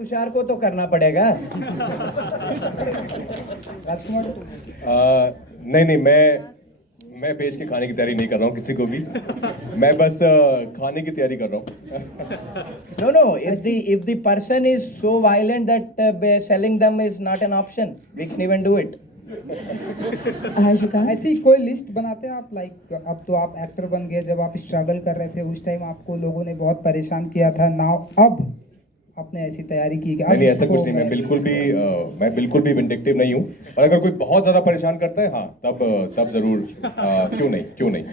तुषार को तो करना पड़ेगा। राजकुमार नहीं नहीं, मैं पेज के खाने की तैयारी नहीं कर रहा हूँ किसी को भी। मैं बस खाने की तैयारी कर रहा हूँ। No, no. If the person is so violent that selling them is not an option, we can even do it. Hi, Shrikant. ऐसी कोई लिस्ट बनाते हैं आप? लाइक अब तो आप एक्टर बन गए, जब आप स्ट्रगल कर रहे थे उस टाइम आपको लोगों ने बहुत परेशान किया था। नाउ अब आपने ऐसी तैयारी की कि अब नहीं, ऐसा इसको कुछ नहीं। मैं बिल्कुल भी विंडिक्टिव नहीं हूँ। और अगर कोई बहुत ज्यादा परेशान करता है, हाँ, तब जरूर, क्यों नहीं,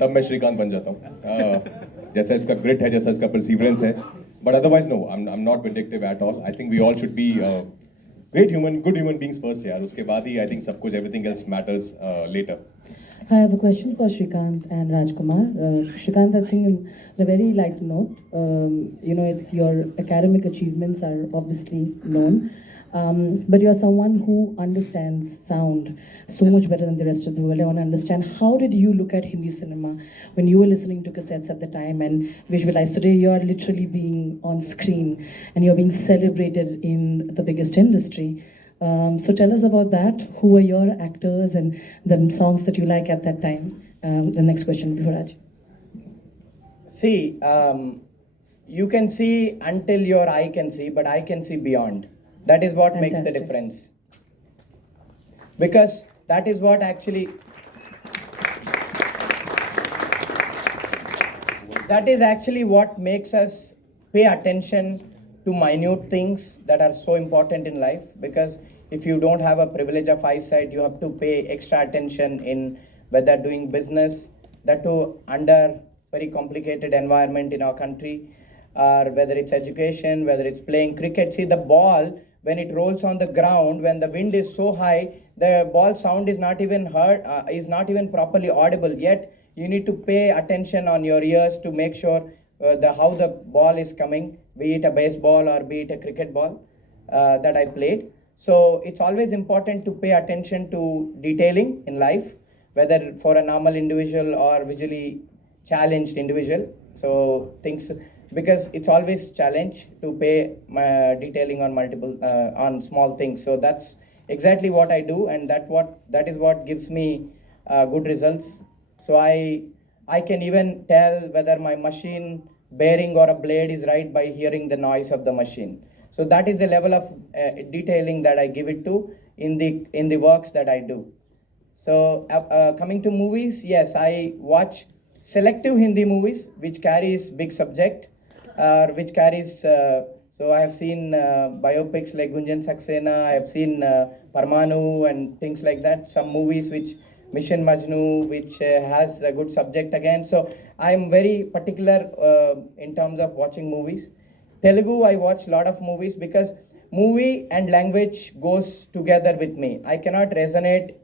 तब मैं श्रीकांत बन जाता हूँ। जैसा इसका ग्रिट है, जैसा इसका परसिवरेंस है। But otherwise no, I am not vindictive at all. I think we all should be good human beings first यार। उसके बाद ही आई थिंक सब कुछ, everything else matters later. I have a question for Shrikant and Rajkumar. Shrikant, I think in a very light note, it's your academic achievements are obviously known, but you're someone who understands sound so much better than the rest of the world. I want to understand, how did you look at Hindi cinema when you were listening to cassettes at the time and visualize? Today you're literally being on screen and you're being celebrated in the biggest industry. So tell us about that. Who were your actors and the songs that you like at that time? The next question will be for Raj. See, you can see until your eye can see, but I can see beyond. That is what makes the Fantastic. difference. Because that is what actually. That is actually what makes us pay attention to minute things that are so important in life. Because if you don't have a privilege of eyesight, you have to pay extra attention in whether doing business, that too under very complicated environment in our country, or whether it's education, whether it's playing cricket. See, the ball, when it rolls on the ground, when the wind is so high, the ball sound is not even heard, is not even properly audible. Yet you need to pay attention on your ears to make sure how the ball is coming, be it a baseball or be it a cricket ball that I played. So it's always important to pay attention to detailing in life, whether for a normal individual or visually challenged individual. So things, because it's always challenge to pay detailing on multiple on small things. So that's exactly what I do, and that is what gives me good results. So I can even tell whether my machine bearing or a blade is right by hearing the noise of the machine. So that is the level of detailing that I give it to in the works that I do. So coming to movies, yes, I watch selective Hindi movies which carries big subject, which carries. So I have seen biopics like Gunjan Saxena. I have seen Parmanu and things like that. Some movies which Mission Majnu, which has a good subject again. So I am very particular in terms of watching movies. Telugu, I watch a lot of movies because movie and language goes together with me. I cannot resonate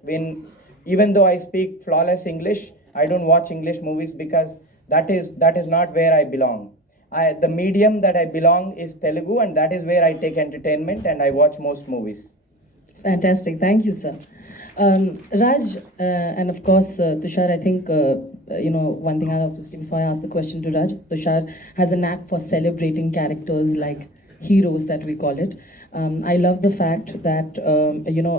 even though I speak flawless English, I don't watch English movies because that is not where I belong. The medium that I belong is Telugu, and that is where I take entertainment and I watch most movies. Fantastic. Thank you, sir. Raj, and of course, Tushar, I think, one thing I obviously, before I ask the question to Raj, Tushar has a knack for celebrating characters like heroes, that we call it. I love the fact that,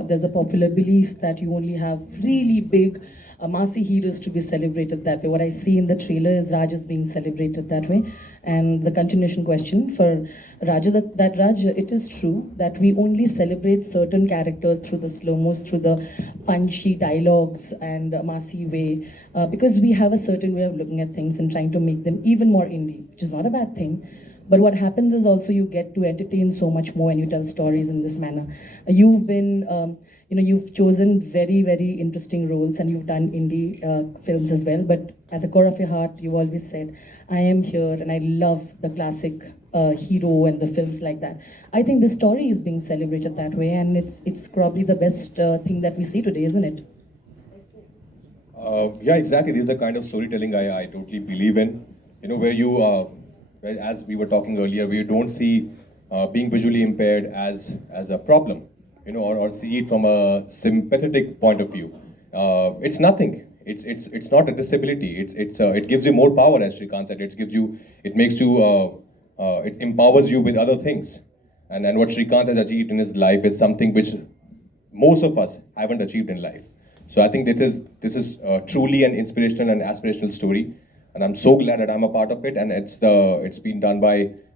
there's a popular belief that you only have really big, massy heroes to be celebrated that way. What I see in the trailer is Raj is being celebrated that way. And the continuation question for Raj, that Raj, it is true that we only celebrate certain characters through the slow-mos, through the punchy dialogues and massy way, because we have a certain way of looking at things and trying to make them even more indie, which is not a bad thing. But what happens is also you get to entertain so much more when you tell stories in this manner. You've been, you've chosen very, very interesting roles and you've done indie films as well. But at the core of your heart, you always said, I am here and I love the classic hero and the films like that. I think this story is being celebrated that way, and it's probably the best thing that we see today, isn't it? Yeah, exactly. This is the kind of storytelling I totally believe in. Where you, as we were talking earlier, we don't see being visually impaired as a problem, or see it from a sympathetic point of view. It's nothing. It's not a disability. It gives you more power, as Shrikant said. It empowers you with other things. and what Srikanth has achieved in his life is something which most of us haven't achieved in life. So I think this is truly an inspirational and aspirational story, and I'm so glad that I'm a part of it. And it's been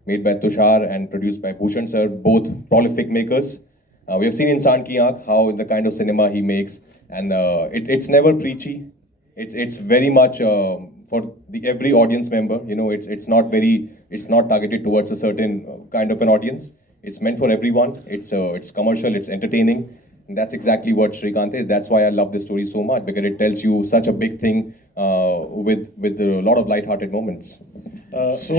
made by Tushar and produced by Bhushan sir, both prolific makers. We have seen in Insaan Ki Aankh how the kind of cinema he makes, and it's never preachy. It's very much for every audience member. You know, it's not targeted towards a certain kind of an audience. It's meant for everyone. It's commercial. It's entertaining. And that's exactly what Srikanth is. That's why I love this story so much, because it tells you such a big thing with a lot of light-hearted moments. So